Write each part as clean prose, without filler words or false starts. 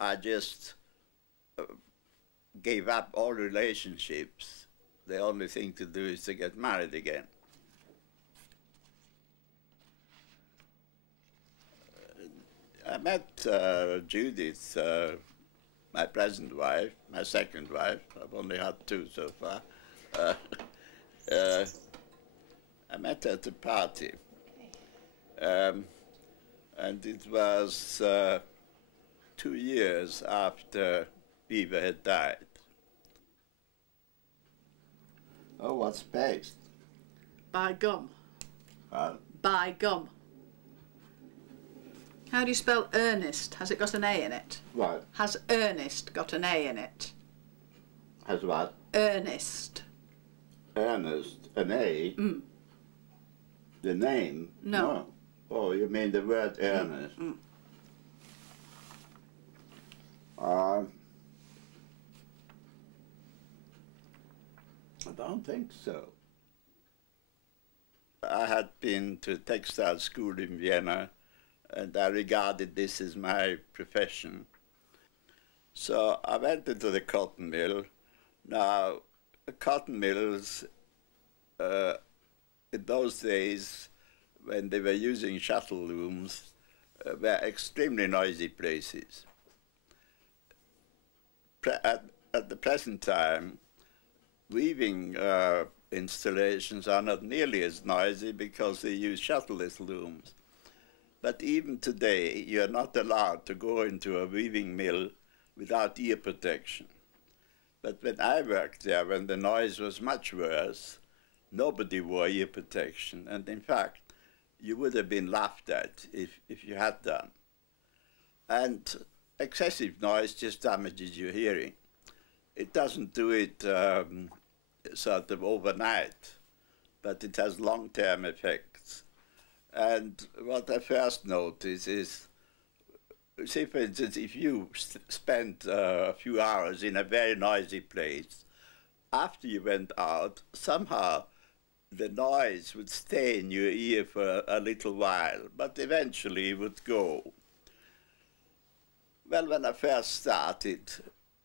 I just gave up all relationships. The only thing to do is to get married again. I met Judith, my present wife, my second wife. I've only had two so far. I met her at a party. And it was 2 years after Beaver had died. Oh, what's paste? By gum. Huh? By gum. How do you spell Ernest? Has it got an A in it? What? Has Ernest got an A in it? Has what? Ernest. Ernest, an A? Mm. The name? No. Oh, you mean the word Ernest? Mm. I don't think so. I had been to textile school in Vienna, and I regarded this as my profession. So I went into the cotton mill. Now, the cotton mills, in those days, when they were using shuttle looms, were extremely noisy places. At the present time, weaving installations are not nearly as noisy because they use shuttleless looms. But even today, you are not allowed to go into a weaving mill without ear protection. But when I worked there, when the noise was much worse, nobody wore ear protection. And in fact, you would have been laughed at if you had done. And excessive noise just damages your hearing. It doesn't do it sort of overnight, but it has long-term effects. And what I first noticed is, say for instance, if you spent a few hours in a very noisy place, after you went out, somehow the noise would stay in your ear for a little while, but eventually it would go. Well, when I first started,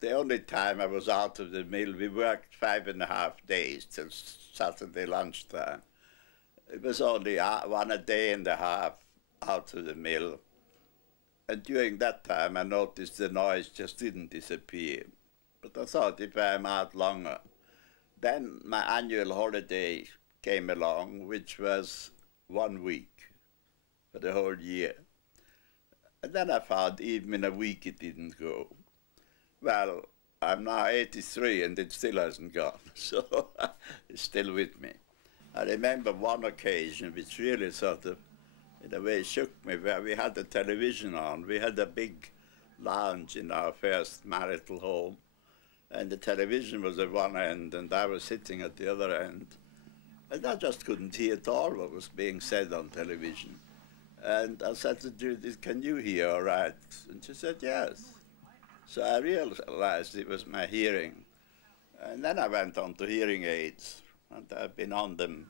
the only time I was out of the mill, we worked 5.5 days till Saturday lunchtime. It was only 1.5 days out of the mill. And during that time, I noticed the noise just didn't disappear. But I thought if I'm out longer, then my annual holiday came along, which was 1 week for the whole year. And then I found even in a week it didn't go. Well, I'm now 83 and it still hasn't gone, so it's still with me. I remember one occasion which really sort of, in a way, shook me, where we had the television on. We had a big lounge in our first marital home, and the television was at one end and I was sitting at the other end. And I just couldn't hear at all what was being said on television. And I said to Judith, "Can you hear all right?" And she said, "Yes." So I realized it was my hearing. And then I went on to hearing aids, and I've been on them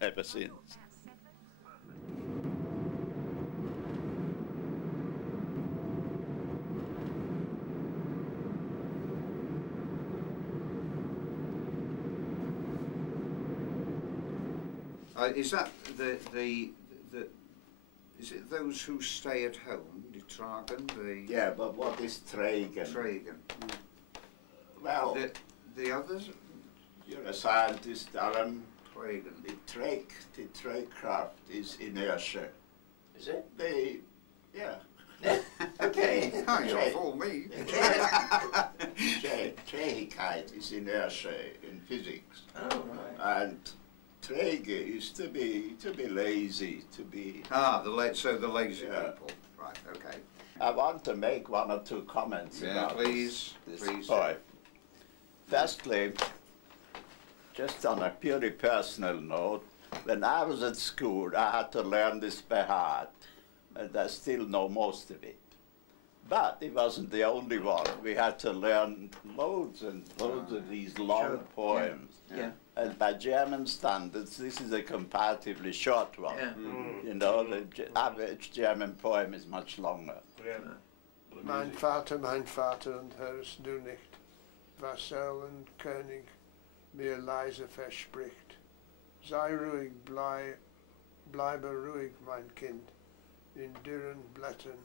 ever since. Is that is it those who stay at home, the Tragen? Yeah, but what is Tragen? Tragen. Well, the others? You're a scientist, Alan. Tragen. The tradecraft is inertia. Is it? Yeah. Okay. Can't fool me. Trägheit is inertia in physics. Oh, right. And träge is to be lazy, to be... So the lazy people. Right, okay. I want to make 1 or 2 comments about this point. Firstly, just on a purely personal note, when I was at school, I had to learn this by heart, and I still know most of it. But it wasn't the only one. We had to learn loads and loads of these long poems. Yeah. And by German standards, this is a comparatively short one. Yeah. You know, the average German poem is much longer. Yeah. Mein Vater und hörst du nicht, was Säulen König mir leise verspricht. Sei ruhig, bleibe ruhig, mein Kind, in dürren Blättern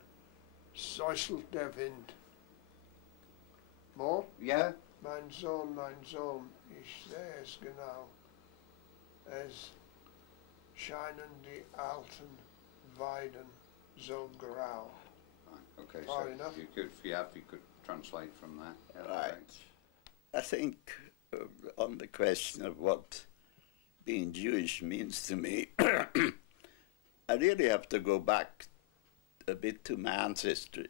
säuselt der Wind. More? Yeah? Mein Sohn, ich sehe es genau. Es scheinen die alten Weiden so grau. Okay, Far so enough. you could, if you could translate from that. Yeah, Right. I think on the question of what being Jewish means to me, I really have to go back a bit to my ancestry.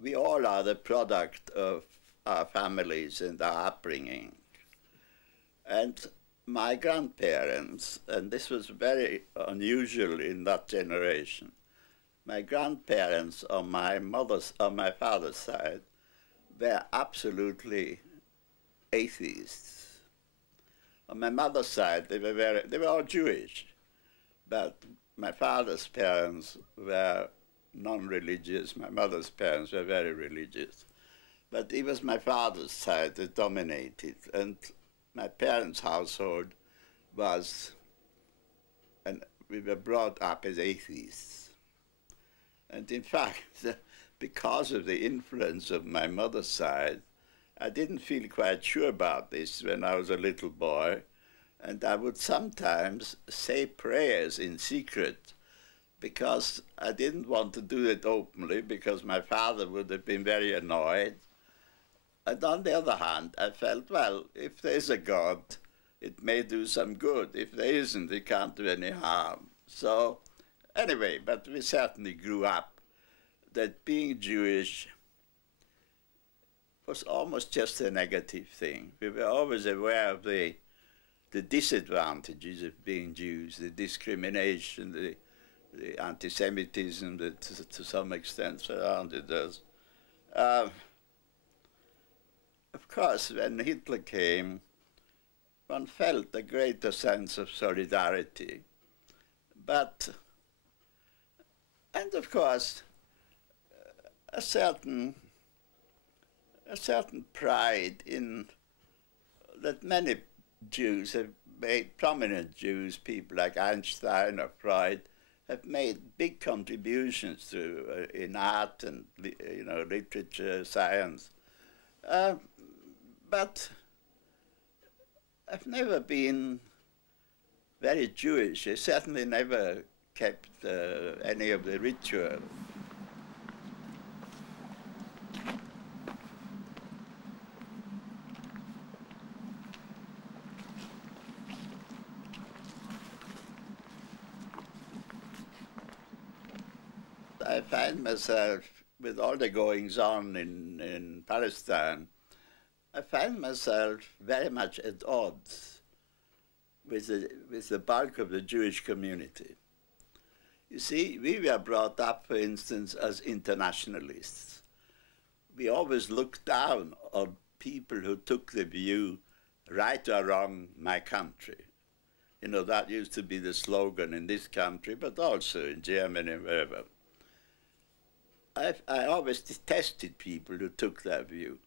We all are the product of our families and our upbringing. And my grandparents, and this was very unusual in that generation, my grandparents on my father's side were absolutely atheists. On my mother's side, they were all Jewish, but my father's parents were non-religious. My mother's parents were very religious, but it was my father's side that dominated, and my parents' household was, and we were brought up as atheists. And in fact, because of the influence of my mother's side, I didn't feel quite sure about this when I was a little boy, and I would sometimes say prayers in secret because I didn't want to do it openly because my father would have been very annoyed. And on the other hand, I felt, well, if there's a God, it may do some good. If there isn't, it can't do any harm. So anyway, but we certainly grew up that being Jewish was almost just a negative thing. We were always aware of the disadvantages of being Jews, the discrimination, the anti-Semitism that to some extent surrounded us. Of course, when Hitler came, one felt a greater sense of solidarity. And of course, a certain pride in that many Jews have made, prominent Jews, people like Einstein or Freud, have made big contributions to in art and literature, science. But I've never been very Jewish. I certainly never kept any of the ritual. I find myself, with all the goings on in Palestine, I find myself very much at odds with the bulk of the Jewish community. You see, we were brought up, for instance, as internationalists. We always looked down on people who took the view, right or wrong, my country. You know, that used to be the slogan in this country, but also in Germany and wherever. I always detested people who took that view.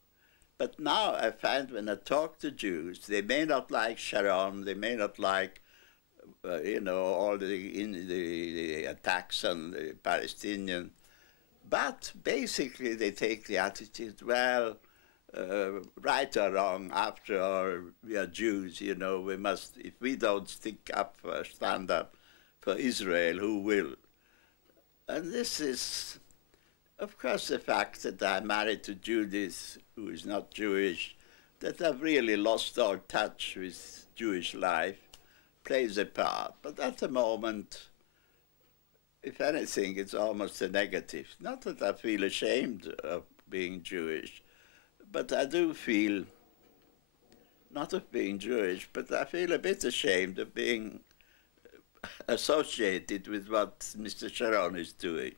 But now I find when I talk to Jews, they may not like Sharon, they may not like, all the attacks on the Palestinians, but basically they take the attitude, well, right or wrong, after all, we are Jews, we must, if we don't stand up for Israel, who will? And this is, of course, the fact that I'm married to Judith, who is not Jewish, that I've really lost all touch with Jewish life, plays a part. But at the moment, if anything, it's almost a negative. Not that I feel ashamed of being Jewish, but I do feel, not of being Jewish, but I feel a bit ashamed of being associated with what Mr. Sharon is doing.